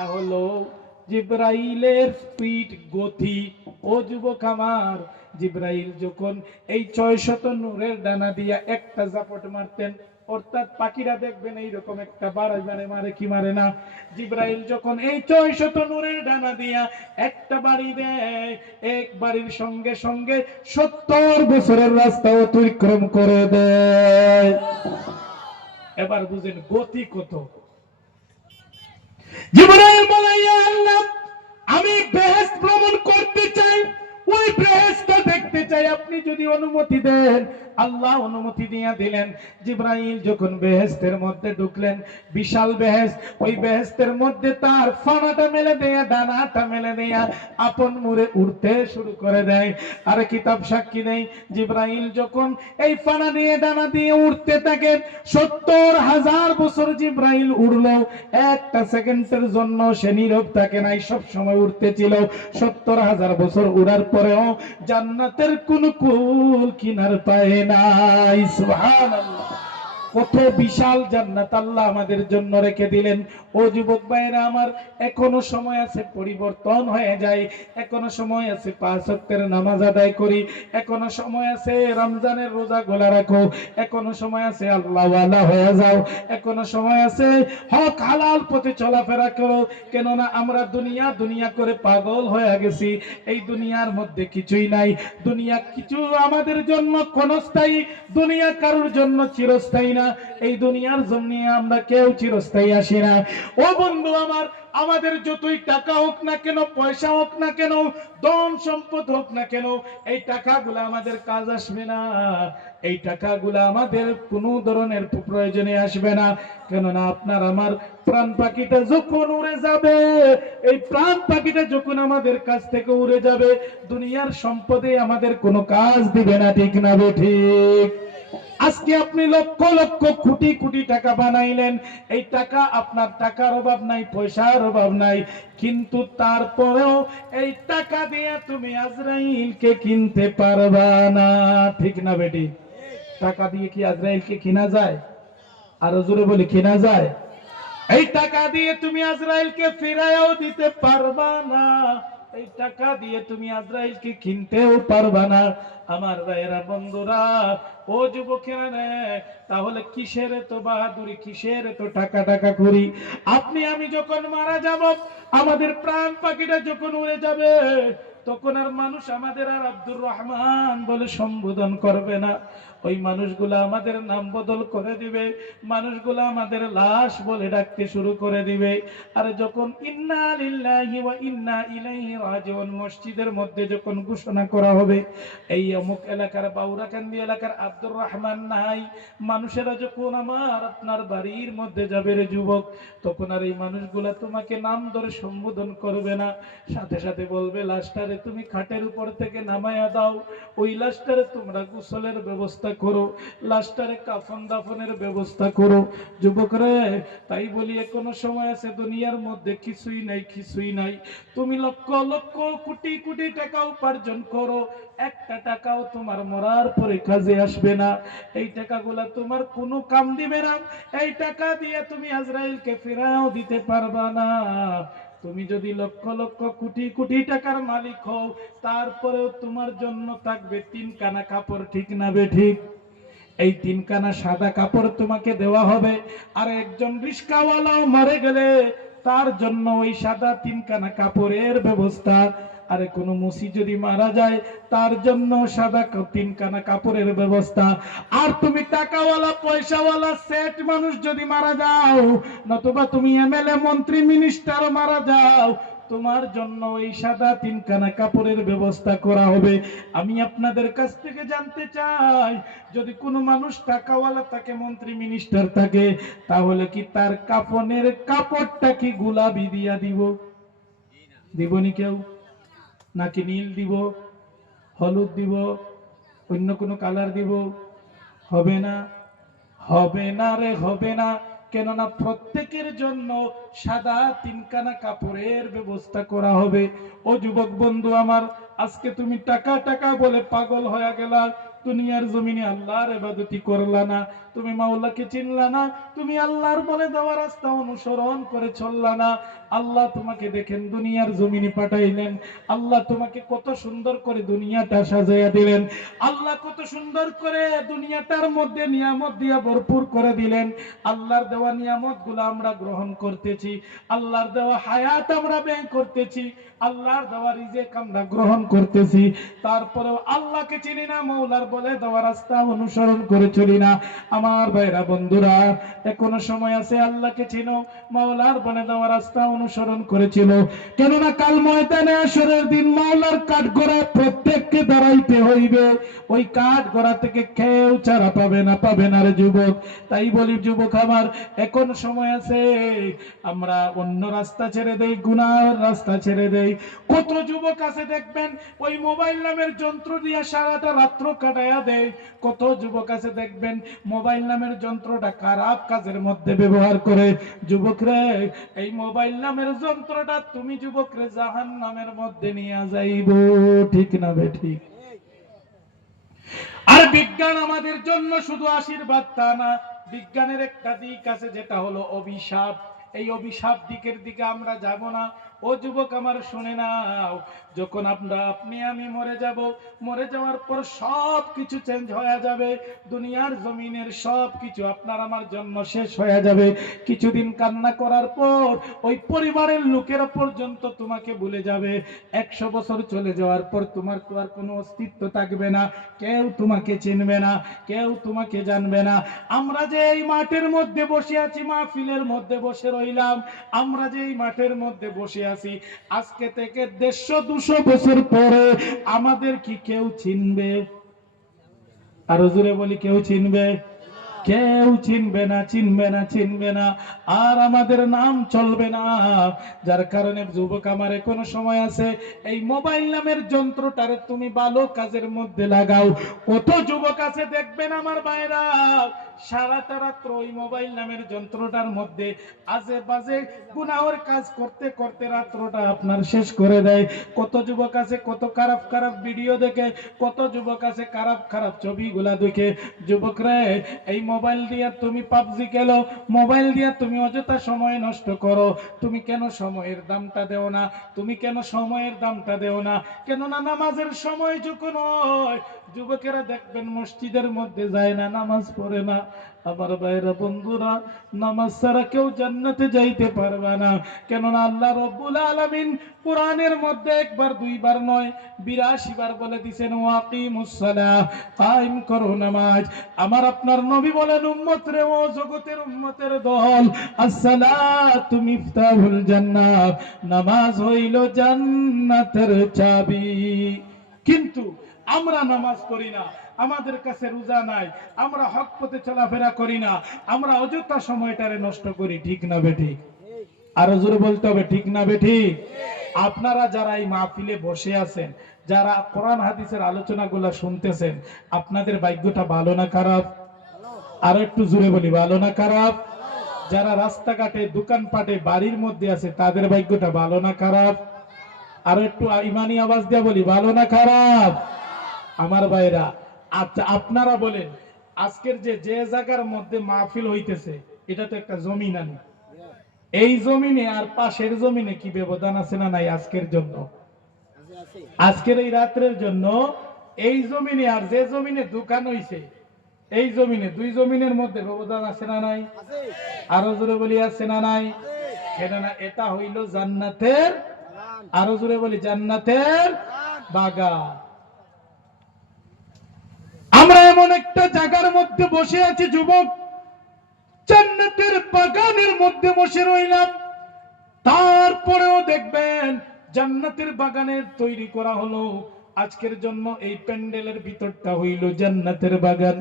টাকা হলো জিব্রাইলের স্পিড, গতি। ও যুবক আমার, জিব্রাইল যখন এই 600 নূরের ডানা দিয়া একটা জাপট মারতেন, অর্থাৎ পাখিরা দেখবেন এইরকম একটা বাড়াই মানে মারে কি মারে না, জিব্রাইল যখন এই 600 নূরের ডানা দিয়া একটা বাড়ি দেয়, এক বাড়ির সঙ্গে সঙ্গে 70 বছরের রাস্তা অতিক্রম করে দেয়। এবার বুঝেন গতি কত। জিবরাইল বলে, ইয়া আল্লাহ, আমি বেহেশত ভ্রমণ করতে চাই, ওই বেহেশতটা দেখতে চাই, আপনি যদি অনুমতি দেন। আল্লাহ অনুমতি দিয়ে দিলেন। জিবরাইল যখন বেহেশতের মধ্যে ঢুকলেন, বিশাল বেহেশত, ওই বেহেশতের মধ্যে তার ফানাটা মেলে দেয়া, ডানাটা মেলে দেয়া আপন মুড়ে উড়তে শুরু করে দেয়। আর কিতাব সাক্ষী দেয়, জিবরাইল যখন এই ফানা দিয়ে ডানা দিয়ে উড়তে থাকে, 70,000 বছর জিবরাইল উড়লো, একটা সেকেন্ডের জন্য সে নীরব থাকে নাই, সব সময় উড়তেছিল। 70,000 বছর উড়ার পরেও জান্নাতের কোন কুল কিনার পায় নাই। সুবহানাল্লাহ। কত বিশাল জান্নাত আল্লাহ আমাদের জন্য রেখে দিলেন। ও যুবক ভাইরা আমার, এখনো সময় আছে, পরিবর্তন হয়ে যায়। এখনো সময় আছে, 5 ওয়াক্তের নামাজ আদায় করি। এখনো সময় আছে, রমজানের রোজা গোলা রাখো। এখনো সময় আছে, আল্লাহ ওয়ালা হয়ে যাও। এখনো সময় আছে, হক হালাল পথে চলাফেরা করো। কেননা আমরা দুনিয়া দুনিয়া করে পাগল হয়ে গেছি। এই দুনিয়ার মধ্যে কিছুই নাই। দুনিয়া কিছু আমাদের জন্য ক্ষণস্থায়ী, দুনিয়া কারোর জন্য চিরস্থায়ী না। এই দুনিয়ার জন্য আমরা কেউ চিরস্থায়ী আসি না। ও বন্ধু আমার, আমাদের যতই টাকা হোক না কেন, পয়সা হোক না কেন, ধন সম্পদ হোক না কেন, এই টাকাগুলো আমাদের কাজ আসবে না। এই টাকাগুলো আমাদের কোনো ধরনের প্রয়োজনে আসবে না। কেননা আপনার আমার প্রাণ পাখিটা যখন উড়ে যাবে, এই প্রাণ পাখিটা যখন আমাদের কাছ থেকে উড়ে যাবে, দুনিয়ার সম্পদে আমাদের কোনো কাজ দিবে না। ঠিক না ঠিক? আজকে আপনি লক্ষ লক্ষ কোটি কোটি টাকা বানাইলেন, এই টাকা আপনার, টাকার অভাব নাই, পয়সার অভাব নাই, কিন্তু তারপরেও এই টাকা দিয়ে তুমি আজরাইলকে কিনতে পারবা না। ঠিক না বেটি? টাকা দিয়ে কি আজরাইলকে কিনা যায়? আরো জোরে বলি, কিনা যায়? এই টাকা দিয়ে তুমি আজরাইলকে ফিরাইও দিতে পারবা না। এই টাকা দিয়ে তুমি আজরাইলকে কিনতেও পারবা না। আমার ভাইয়েরা, বন্ধুরা, ও যুবকেরা রে, তাহলে কিসের এত বাহাদুরি, কিসের এত টাকা টাকা করি? আপনি আমি যখন মারা যাব, আমাদের প্রাণ পাখিটা যখন উড়ে যাবে, তখন আর মানুষ আমাদের আর আব্দুর রহমান বলে সম্বোধন করবে না। ওই মানুষগুলো আমাদের নাম বদল করে দিবে, মানুষগুলো আমাদের লাশ বলে ডাকতে শুরু করে দিবে। আর যখন ইন্না লিল্লাহি ওয়া ইন্না ইলাইহি রাজিউন মসজিদের মধ্যে যখন ঘোষণা করা হবে, এই অমুক এলাকার, বাউরাকান্দি এলাকার আব্দুর রহমান নাই, মানুষেরা যখন আমার আপনার বাড়ির মধ্যে যাবে রে যুবক, তখন আর এই মানুষগুলা তোমাকে নাম ধরে সম্বোধন করবে না। সাথে সাথে বলবে, লাশটারে তুমি খাটের উপর থেকে নামায়া দাও, ওই লাশটারে তোমরা গোসলের ব্যবস্থা করো, লাশটারে কাফন দাফনের ব্যবস্থা করো। যুবক রে, তাই বলি এখনো সময় আছে, দুনিয়ার মধ্যে কিছুই নাই, কিছুই নাই। তুমি লক্ষ লক্ষ কোটি কোটি টাকা উপার্জন করো, একটা টাকাও তোমার মরার পরে কাজে আসবে না। এই টাকাগুলা তোমার কোনো কাম দিবে না। এই টাকা দিয়ে তুমি আজরাইলকে ফেরাও দিতে পারবা না। তুমি যদি লক্ষ লক্ষ কোটি কোটি টাকার মালিক হও, তারপরেও তোমার জন্য থাকবে 3 কানা কাপড়। ঠিক না বে ঠিক? এই 3 কানা সাদা কাপড় তোমাকে দেওয়া হবে। আর একজন রিস্কাওয়ালাও মরে গেলে তার জন্য ওই সাদা 3 কানা কাপড়ের ব্যবস্থা। আরে কোন মুসি যদি মারা যায়, তার জন্য সাদা 3 কানা কাপড়ের ব্যবস্থা। আর তুমি টাকাওয়ালা, পয়সাওয়ালা, সেট মানুষ যদি মারা যাও, নতুবা তুমি এমএলএ, মন্ত্রী, মিনিস্টার মারা যাও, তোমার জন্য এই সাদা 3 কানা কাপড়ের ব্যবস্থা করা হবে। আমি আপনাদের কাছ থেকে জানতে চাই, যদি কোনো মানুষ টাকাওয়ালা থাকে, মন্ত্রী, মিনিস্টার থাকে, তাহলে কি তার কাফনের কাপড়টা কি গোলাপি দিয়া দিব? দিবনি কেউ? নাকি নীল দিব, হলুদ দিব, অন্য কোনো কালার দিব? হবে না, হবে না রে, হবে না। কেননা প্রত্যেকের জন্য সাদা 3 কানা কাপড়ের ব্যবস্থা করা হবে। ও যুবক বন্ধু আমার, আজকে তুমি টাকা টাকা বলে পাগল হয়ে গেলা, দুনিয়ার জমিনে আল্লাহর ইবাদতি করলা না, তুমি মাওলাকে চিনলা না, তুমি আল্লাহর বলে দেওয়া রাস্তা অনুসরণ করে চললা না। আল্লাহ তোমাকে দেখেন দুনিয়ার জমিনে পাঠাইলেন, আল্লাহ তোমাকে কত সুন্দর করে দুনিয়াটা সাজাইয়া দিলেন, আল্লাহ কত সুন্দর করে দুনিয়াটার মধ্যে নিয়ামত দিয়া ভরপুর করে দিলেন। আল্লাহর দেওয়া নিয়ামত গুলো আমরা গ্রহণ করতেছি, আল্লাহর দেওয়া হায়াত আমরা ব্যয় করতেছি, আল্লাহর দেওয়া রিজিক আমরা গ্রহণ করতেছি, তারপরেও আল্লাহকে চিনি না, মাওলার বলে দেওয়া রাস্তা অনুসরণ করে চলি না। আমার ভাইরা বন্ধুরা, এখনো সময় আছে, আল্লাহকে চিনো, মাওলার বলে দেওয়া রাস্তা অনুসরণ করেছিল। কেননা কাল ময়দানে হাশরের দিন মাওলার কাঠগড়া প্রত্যেককে দাঁড়াইতে হইবে, ওই কাঠগড়া থেকে কেউ ছাড়া পাবে না, পাবে না রে যুবক। তাই বলি যুবক আমার, এখন সময় আছে, আমরা অন্য রাস্তা ছেড়ে দেই, গুনাহের রাস্তা ছেড়ে দেই। কত যুবক আছে দেখবেন ওই মোবাইল নামের যন্ত্র দিয়ে সারাটা রাত্র কাটায়া দেয়। কত যুবক আছে দেখবেন মোবাইল নামের যন্ত্রটা খারাপ কাজের মধ্যে ব্যবহার করে। যুবকরে, এই মোবাইল নামের যন্ত্রটা তুমি যুবকরে জাহান্নামের মধ্যে নিয়ে যাইব, ঠিক না বেঠিক? আর বিজ্ঞান আমাদের জন্য শুধু আশীর্বাদ তা না, বিজ্ঞানের একটা দিক আছে যেটা হলো অভিশাপ। এই অভিশাপ দিকের দিকে আমরা যাব না। ও যুবক আমার শুনে নাও, যখন আপনি আমি মরে যাব, মরে যাওয়ার পর সব কিছু চেঞ্জ হয়ে যাবে, দুনিয়ার জমিনের সব কিছু আপনার আমার জন্য শেষ হয়ে যাবে। কিছুদিন কান্না করার পর ওই পরিবারের লোকেরা পর্যন্ত তোমাকে ভুলে যাবে। 100 বছর চলে যাওয়ার পর তোমার তো আর কোনো অস্তিত্ব থাকবে না, কেউ তোমাকে চিনবে না, কেউ তোমাকে জানবে না। আমরা যে এই মাঠের মধ্যে বসে আছি, মাহফিলের মধ্যে বসে রইলাম, আমরা যে এই মাঠের মধ্যে বসে আছি, আজকে থেকে 150-200 বছর পরে আমাদের কি কেউ চিনবে? আরো জোরে বলি, কেউ চিনবে? কেউ চিনবে না, চিনবে না, চিনবে না, আর আমাদের নাম চলবে না। যার কারণে যুবক আমার, কোনো সময় আছে, এই মোবাইল নামের যন্ত্রটারে তুমি ভালো কাজের মধ্যে লাগাও। কত যুবক আছে দেখবেন আমার ভাইরা, সারাটা রাত্র ওই মোবাইল নামের যন্ত্রটার মধ্যে আজে বাজে গুনাহের কাজ করতে করতে রাত্রটা আপনার শেষ করে দেয়। কত যুবক আছে কত খারাপ খারাপ ভিডিও দেখে, কত যুবক আছে খারাপ খারাপ ছবিগুলা দেখে। যুবকরা, এই মোবাইল দিয়া তুমি পাবজি খেলো, মোবাইল দিয়া তুমি অযথা সময় নষ্ট করো। তুমি কেন সময়ের দামটা দেও না? তুমি কেন সময়ের দামটা দেও না? কেননা নামাজের সময় যখন হয়, যুবকেরা দেখবেন মসজিদের মধ্যে যায় না, নামাজ পড়ে না। আমার ভাইরা বন্ধুরা, নামাজ ছাড়া কেউ জান্নাতে যাইতে পারবে না। কেননা আল্লাহ রাব্বুল আলামিন কোরআনের মধ্যে একবার দুইবার নয় 82 বার বলে দিয়েছেন, ওয়াকিমুস সালাহ, কায়েম করো নামাজ। আমার আপনার নবী বলেন, উম্মত রে, ও জগতের উম্মতের দল, আসসালাতু মিফতাহুল জান্নাহ, নামাজ হইল জান্নাতের চাবি। কিন্তু আমরা নামাজ পড়ি না, আমাদের কাছে রোজা নাই, আমরা হক পথে চলাফেরা করি না, আমরা অযথা সময়টারে নষ্ট করি, ঠিক না বেঠিক? আরো জোরে বলতে হবে, ঠিক না বেঠিক? আপনারা যারা এই মাহফিলে বসে আছেন, যারা কোরআন হাদিসের আলোচনাগুলো শুনতেছেন, আপনাদের ভাগ্যটা ভালো না খারাপ? আরো একটু জোরে বলি, ভালো না খারাপ? যারা রাস্তাঘাটে দোকানপাটে বাড়ির মধ্যে আছে, তাদের ভাগ্যটা ভালো না খারাপ? আরো একটু ইমানি আওয়াজ দিয়ে বলি, ভালো না খারাপ? আমার ভাইরা, আচ্ছা আপনারা বলেন, আজকের যে যে জায়গার মধ্যে মাহফিল হইতেছে, এটা তো একটা জমিন, আনি এই জমিনে আর পাশের জমিনে কি ব্যবধান আছে না নাই? আজকের জন্য, আজকের এই রাত্রের জন্য এই জমিনে আর যে জমিনে দোকান হইছে, এই জমিনে, দুই জমিনের মধ্যে ব্যবধান আছে না নাই? আরো জোরে বলি, আছে না নাই? কেননা এটা হইল জান্নাতের, আরো জোরে বলি, জান্নাতের বাগান। আমরা এমন একটা জায়গার মধ্যে বসে আছি যুবক, জান্নাতের বাগানের মধ্যে বসে রইলাম। তারপরেও দেখবেন জান্নাতের বাগানের তৈরি করা হলো আজকের জন্য, এই প্যান্ডেলের ভিতরটা হইল জান্নাতের বাগান।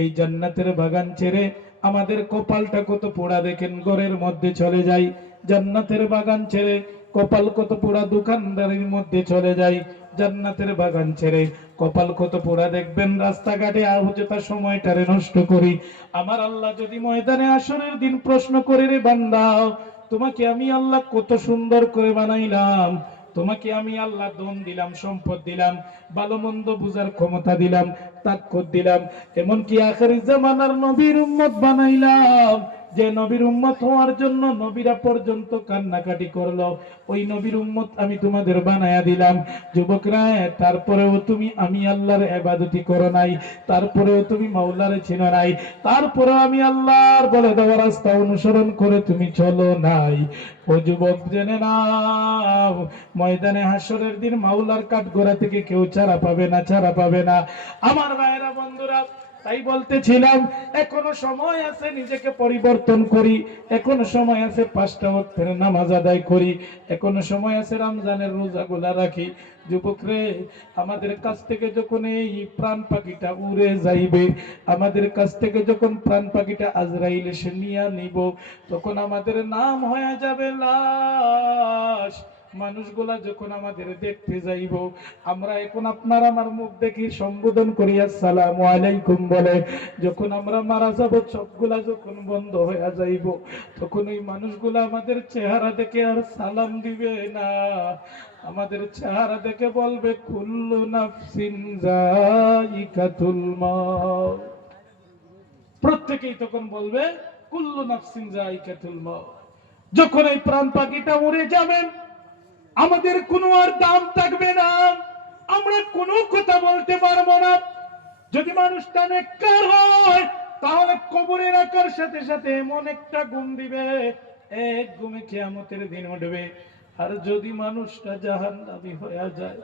এই জান্নাতের বাগান ছেড়ে আমাদের কপালটা কত পোড়া, দেখেন ঘরের মধ্যে চলে যাই। জান্নাতের বাগান ছেড়ে কপাল কত পোড়া, দোকানদারির মধ্যে চলে যাই। জান্নাতের বাগান ছেড়ে কপাল কত পোড়া, দেখবেন রাস্তাঘাটে অযথা সময়টারে নষ্ট করি। আমার আল্লাহ যদি ময়দানে হাশরের দিন প্রশ্ন করে, রে বান্দা, তোমাকে আমি আল্লাহ কত সুন্দর করে বানাইলাম, তোমাকে আমি আল্লাহ ধন দিলাম, সম্পদ দিলাম, ভালো মন্দ বুঝার ক্ষমতা দিলাম, তাকত দিলাম, এমনকি আখির জামানার নবীর উম্মত বানাইলাম, যে নবীর উম্মত হওয়ার জন্য নবীরা পর্যন্ত কান্নাকাটি করলো, ওই নবীর উম্মত আমি তোমাদের বানায়া দিলাম। যুবকরা, তারপরেও তুমি আমি আল্লাহর ইবাদতি করো নাই, তারপরেও তুমি মাওলারে চিনো নাই, তারপরেও আমি আল্লাহর বলে দেওয়া রাস্তা অনুসরণ করে তুমি চলো নাই। ও যুবক, জেনে নাও, ময়দানে হাসরের দিন মাওলার কাঠগড়া থেকে কেউ ছাড়া পাবে না, ছাড়া পাবে না। আমার ভাইরা, বন্ধুরা, তাই বলতেছিলাম, এখনো সময় আছে, নিজেকে পরিবর্তন করি, এখনো সময় আছে, 5টা ওয়াক্তের নামাজ আদায় করি, এখনো সময় আছে, রমজানের রোজাগুলা রাখি। যুবকরে, আমাদের কাছ থেকে যখন এই প্রাণ পাখিটা উড়ে যাইবে, আমাদের কাছ থেকে যখন প্রাণ পাখিটা আজরাইল এসে নিয়ে নিব, তখন আমাদের নাম হয়ে যাবে লাশ। মানুষগুলা যখন আমাদের দেখতে যাইব, আমরা এখন আপনার আমার মুখ দেখি সম্বোধন করি আসসালামু আলাইকুম বলে, যখন আমরা মারা যাব, সবগুলা যখন বন্ধ হয়ে যাইব, তখন ওই মানুষগুলা আমাদের চেহারা দেখে আর সালাম দিবে না, আমাদের চেহারা দেখে বলবে কুল্লু নাফসিন যায়িকাতুল মাউত। প্রত্যেকেই তখন বলবে কুল্লু নাফসিন যায়িকাতুল মাউত। যখন এই প্রাণ পাখিটা উড়ে যাবেন, আমাদের কোনো আর দাম থাকবে না, আমরা কোনো কথা বলতে পারবো না। যদি মানুষটা নেককার হয়, তাহলে কবরে রাখার সাথে সাথে এমন একটা ঘুম দিবে, এক ঘুমে কিয়ামতের দিন উঠবে। আর যদি মানুষটা জাহান্নামী হয়ে যায়,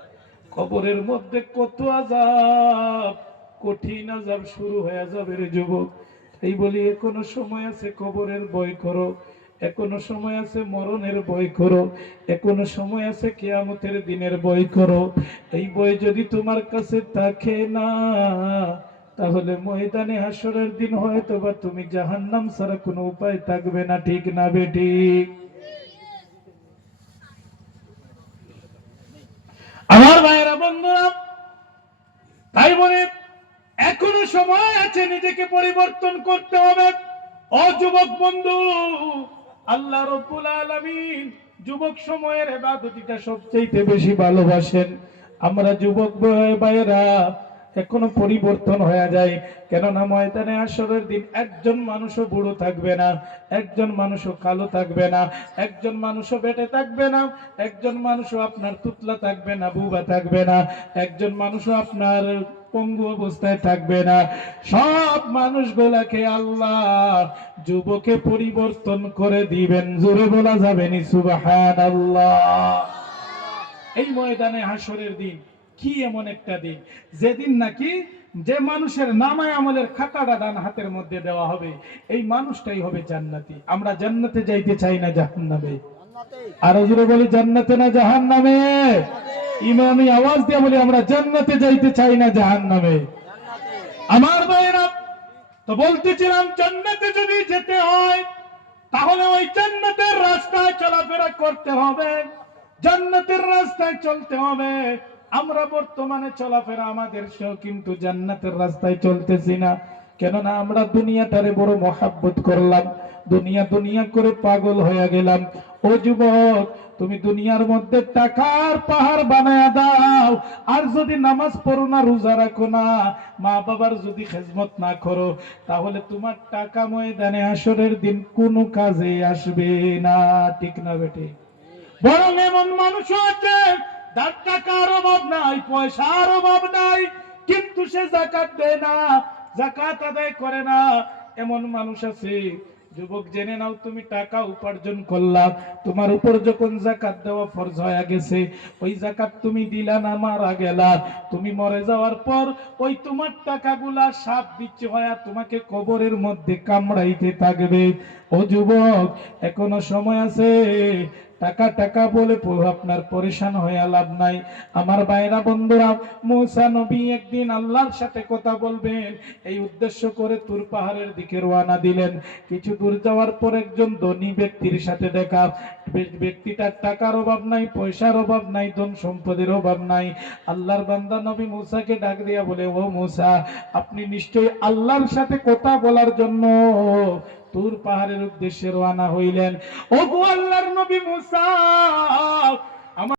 কবরের মধ্যে কত আযাব, কঠিন আযাব শুরু হয়ে যাবে রে যুবক। এই বলি, এখনো সময় আছে, কবরের ভয় করো, এখনো সময় আছে, মরণের ভয় করো, এখনো সময় আছে, কিয়ামতের দিনের ভয় করো। এই ভয় যদি তোমার কাছে থাকে না, তাহলে ময়দানে হাসরের দিন হয়তো বা তুমি জাহান্নাম ছাড়া কোনো উপায় থাকবে না। ঠিক না বেঠিক? আমার ভাইয়েরা, বন্ধুরা, তাই বলে এখনো সময় আছে, নিজেকে পরিবর্তন করতে হবে। ও যুবক বন্ধু, আল্লাহ রাব্বুল আলামিন যুবক সময়ের ইবাদতটা সবচেয়ে বেশি ভালোবাসেন। আমরা যুবক ভাইয়েরা এখনো পরিবর্তন হয়ে যায়, কেননা ময়দানে হাসরের দিন একজন মানুষও বুড়ো থাকবে না, একজন মানুষও কালো থাকবে না, একজন মানুষও বেটে থাকবে না, একজন মানুষও আপনার তুতলা থাকবে না, বুবা থাকবে না, একজন মানুষও আপনার পঙ্গু অবস্থায় থাকবে না। সব মানুষগুলাকে আল্লাহ যুবকে পরিবর্তন করে দিবেন। জোরে বলা যাবে নি সুবহানাল্লাহ? এই ময়দানে হাসরের দিন কি এমন একটা দিন, যেদিন নাকি যে মানুষের নামায় আমলের খাতাটা ডান হাতের মধ্যে দেওয়া হবে, এই মানুষটাই হবে জান্নাতি। আমরা জান্নাতে যাইতে চাই না জাহান্নামে? আরো জোরে বলি, জান্নাতে না জাহান্নামে? ইমামি আওয়াজ দিয়ে বলি, আমরা জান্নাতে যাইতে চাই না জাহান্নামে? আমার ভাইরা, তো বলতেছিলাম, জান্নাতে যদি যেতে হয়, তাহলে ওই জান্নাতের রাস্তায় চলাফেরা করতে হবে, জান্নাতের রাস্তায় চলতে হবে। আমরা বর্তমানে চলাফেরা আমাদের সেও কিন্তু জান্নাতের রাস্তায় চলতেছি না, কেননা আমরা দুনিয়াটারে বড় মহাব্বত করলাম, দুনিয়া দুনিয়া করে পাগল হয়ে গেলাম। ও যুবক, তুমি দুনিয়ার মধ্যে টাকার পাহাড় বানায়া দাও, আর যদি নামাজ পড়ো না, রোজা রাখো না, মা বাবার যদি খেজমত না করো, তাহলে তোমার টাকা ময়দানে হাসরের দিন কোনো কাজে আসবে না। ঠিক না বেটে? বরং এমন মানুষ আছে, তার টাকার অভাব নাই, পয়সার অভাব নাই, কিন্তু সে যাকাত দেয় না, যাকাত আদায় করে না। এমন মানুষ আছে। যুবক, জেনে নাও, তুমি টাকা উপার্জন করলা, তোমার উপর যখন যাকাত দেওয়া ফরজ হয়ে গেছে, ওই যাকাত তুমি দিলা না, মারা গেলা, তুমি মরে যাওয়ার পর ওই তোমার টাকাগুলা সাপ বিচ্ছু হয়ে তোমাকে কবরের মধ্যে কামড়াইতে থাকবে। ও যুবক, এখনো সময় আছে, টাকা টাকা বলে আপনার পরেশান হয়ে লাভ নাই। আমার ভাইরা, বন্ধুরা, মুসা নবী একদিন আল্লাহর সাথে কথা বলবেন, এই উদ্দেশ্য করে তুর পাহাড়ের দিকে রওনা দিলেন। কিছু দূর যাওয়ার পর একজন ধনী ব্যক্তির সাথে দেখা। ব্যক্তিটার টাকার অভাব নাই, পয়সার অভাব নাই, ধন সম্পদের অভাব নাই। আল্লাহর বান্দা নবী মুসাকে ডাক দিয়া বলে, ও মুসা, আপনি নিশ্চয়ই আল্লাহর সাথে কথা বলার জন্য তুর পাহাড়ের উদ্দেশ্যে রওনা হইলেন। ও গো আল্লাহর নবী মুসা,